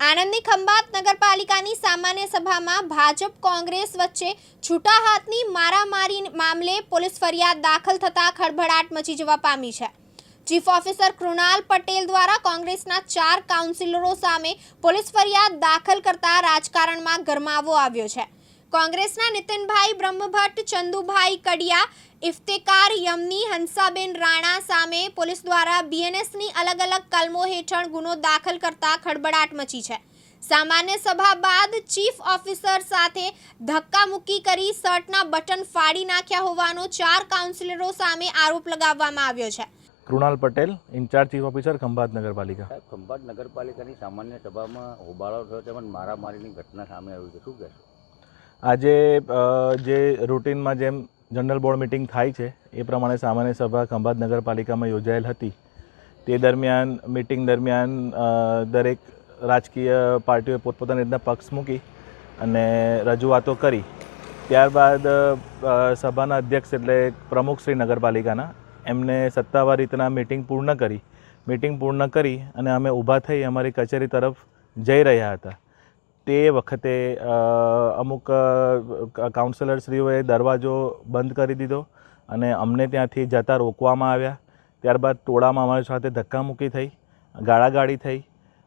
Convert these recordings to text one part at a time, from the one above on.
આણંદની ખંભાત નગરપાલિકાની સામાન્ય સભામાં ભાજપ કોંગ્રેસ વચ્ચે છૂટા હાથની મારામારી મામલે પોલીસ ફરિયાદ દાખલ થતા ખળભળાટ મચી જવા પામી છે. ચીફ ઓફિસર કૃણાલ પટેલ દ્વારા કોંગ્રેસના ચાર કાઉન્સિલરો સામે પોલીસ ફરિયાદ દાખલ કરતા રાજકારણમાં ગરમાવો આવ્યો છે. કોંગ્રેસના નીતિનભાઈ બ્રહ્મભટ્ટ ચંદુભાઈ કડિયા ઇફ્તેકાર યમની હંસાબેન રાણા સામે પોલીસ દ્વારા બીએનએસની અલગ અલગ કલમો હેઠળ ગુનો દાખલ કરતા ખળબડાટ મચી છે. સામાન્ય સભા બાદ ચીફ ઓફિસર સાથે ધક્કામુક્કી કરી શર્ટના બટન ફાડી નાખ્યા હોવાનો ચાર કાઉન્સિલરો સામે આરોપ લગાવવામાં આવ્યો છે. Krunal Patel in-charge chief officer Khambhat નગરપાલિકા. ખંભાત નગરપાલિકાની સામાન્ય સભામાં હોબાળો થયો તેમજ મારામારીની ઘટના સામે આવી છે. શું કહેશો? આજે જે રૂટીનમાં જેમ જનરલ બોર્ડ મિટિંગ થાય છે, એ પ્રમાણે સામાન્ય સભા ખંભાત નગરપાલિકામાં યોજાયેલ હતી. તે દરમિયાન, મિટિંગ દરમિયાન દરેક રાજકીય પાર્ટીઓએ પોતપોતાની રીતના પક્ષ મૂકી અને રજૂઆતો કરી. ત્યારબાદ સભાના અધ્યક્ષ એટલે પ્રમુખ શ્રી નગરપાલિકાના, એમને સત્તાવાર રીતના મિટિંગ પૂર્ણ કરી. મિટિંગ પૂર્ણ કરી અને અમે ઊભા થઈ અમારી કચેરી તરફ જઈ રહ્યા હતા. તે વખતે અમુક કાઉન્સિલરશ્રીઓએ દરવાજો બંધ કરી દીધો અને અમને ત્યાંથી જતા રોકવામાં આવ્યા. ત્યારબાદ ટોળામાં અમારી સાથે ધક્કામુક્કી થઈ, ગાળાગાળી થઈ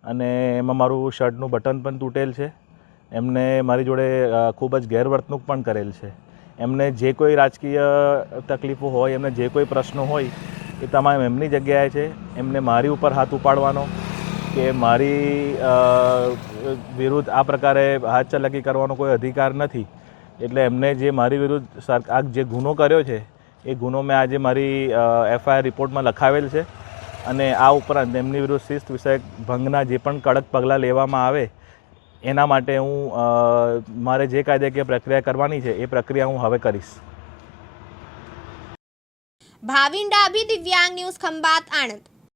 અને એમાં મારું શર્ટનું બટન પણ તૂટેલ છે. એમને મારી જોડે ખૂબ જ ગેરવર્તણૂક પણ કરેલ છે. એમને જે કોઈ રાજકીય તકલીફો હોય, એમને જે કોઈ પ્રશ્નો હોય, એ તમામ એમની જગ્યાએ છે. એમને મારી ઉપર હાથ ઉપાડવાનો કે મારી વિરુદ્ધ આ પ્રકારે હાથ ચલાકી કરવાનો કોઈ અધિકાર નથી. એટલે એમને જે મારી વિરુદ્ધ આ જે ગુનો કર્યો છે, એ ગુનો મેં આજે મારી એફઆઈઆર રિપોર્ટમાં લખાવેલ છે. અને આ ઉપરાંત એમની વિરુદ્ધ શિસ્ત વિષયક ભંગના જે પણ કડક પગલાં લેવામાં આવે, એના માટે હું મારે જે કાયદાકીય પ્રક્રિયા કરવાની છે, એ પ્રક્રિયા હું હવે કરીશ. ભાવિન ડાભી, દિવ્યાંગ ન્યૂઝ ખંભાત, આણંદ.